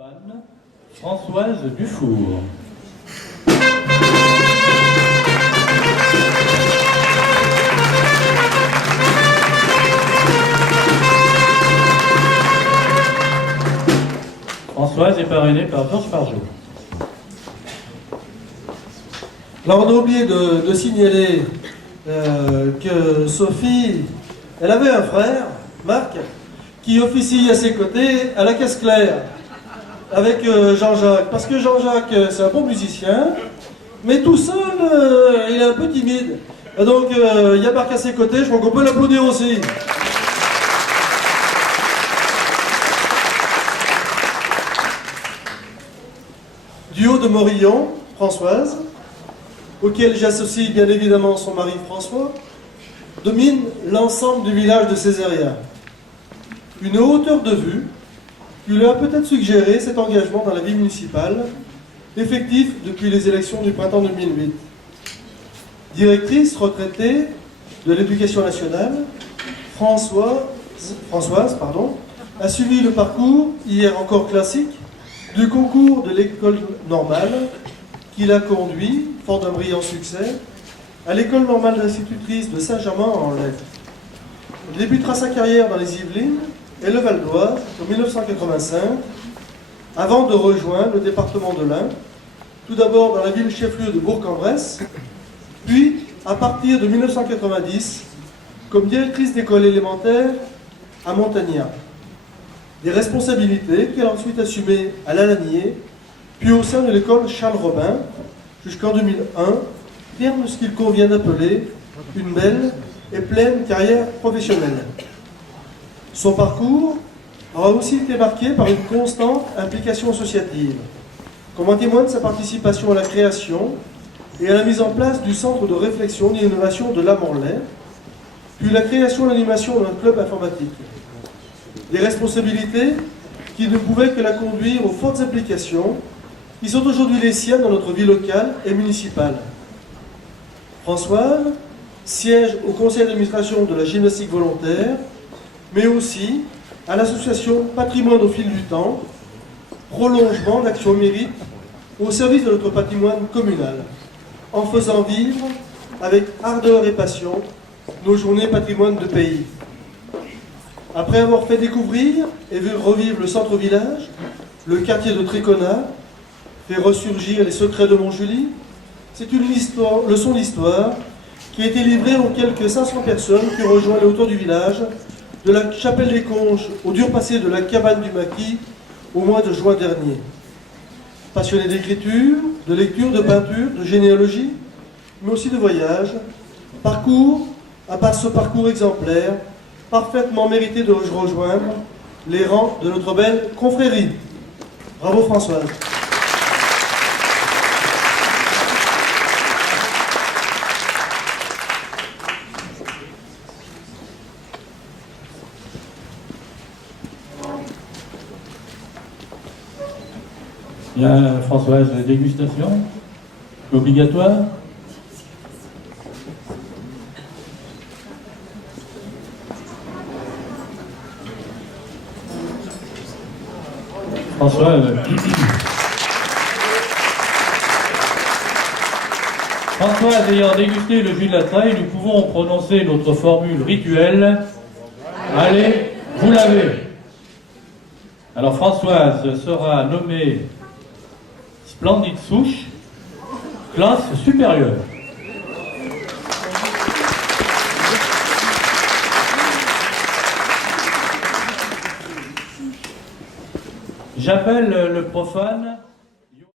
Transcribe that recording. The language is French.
profane, Françoise Dufour. Françoise est parrainée par Georges Parjot. Alors on a oublié de signaler que Sophie, elle avait un frère, Marc, qui officie à ses côtés à la Caisse Claire avec Jean-Jacques. Parce que Jean-Jacques, c'est un bon musicien, mais tout seul, il est un peu timide. Et donc, il y a Marc à ses côtés, je crois qu'on peut l'applaudir aussi. Duo de Morillon, Françoise, auquel j'associe bien évidemment son mari François, domine l'ensemble du village de Césaria. Une hauteur de vue qui lui a peut-être suggéré cet engagement dans la vie municipale, effectif depuis les élections du printemps 2008. Directrice retraitée de l'éducation nationale, Françoise a suivi le parcours, hier encore classique, du concours de l'école normale qui l'a conduit, fort d'un brillant succès, à l'école normale d'institutrice de Saint-Germain-en-Laye. Il débutera sa carrière dans les Yvelines et le Val d'Oise en 1985, avant de rejoindre le département de l'Ain, tout d'abord dans la ville chef-lieu de Bourg-en-Bresse, puis, à partir de 1990, comme directrice d'école élémentaire à Montagnat. Des responsabilités qu'elle a ensuite assumées à l'Alanier, puis au sein de l'école Charles Robin, jusqu'en 2001, terme ce qu'il convient d'appeler une belle et pleine carrière professionnelle. Son parcours aura aussi été marqué par une constante implication associative, comme en témoigne sa participation à la création et à la mise en place du centre de réflexion et d'innovation de l'Amorlaye, puis la création et l'animation d'un club informatique. Des responsabilités qui ne pouvaient que la conduire aux fortes implications qui sont aujourd'hui les siennes dans notre vie locale et municipale. Françoise siège au conseil d'administration de la gymnastique volontaire, mais aussi à l'association Patrimoine au fil du temps, prolongement d'Action Mérite au service de notre patrimoine communal, en faisant vivre avec ardeur et passion nos journées patrimoine de pays. Après avoir fait découvrir et vu revivre le centre-village, le quartier de Trécona, fait ressurgir les secrets de Montjuly, c'est une leçon d'histoire qui a été livrée aux quelques 500 personnes qui ont rejoint les hauteurs du village, de la chapelle des Conches au dur passé de la cabane du Maquis au mois de juin dernier. Passionnés d'écriture, de lecture, de peinture, de généalogie, mais aussi de voyage, parcours, à part ce parcours exemplaire, parfaitement mérité de rejoindre les rangs de notre belle confrérie. Bravo Françoise. Bien, Françoise, la dégustation obligatoire. Françoise ayant dégusté le jus de la Treille, nous pouvons prononcer notre formule rituelle. Allez, vous l'avez. Alors Françoise sera nommée splendide souche, classe supérieure. J'appelle le profane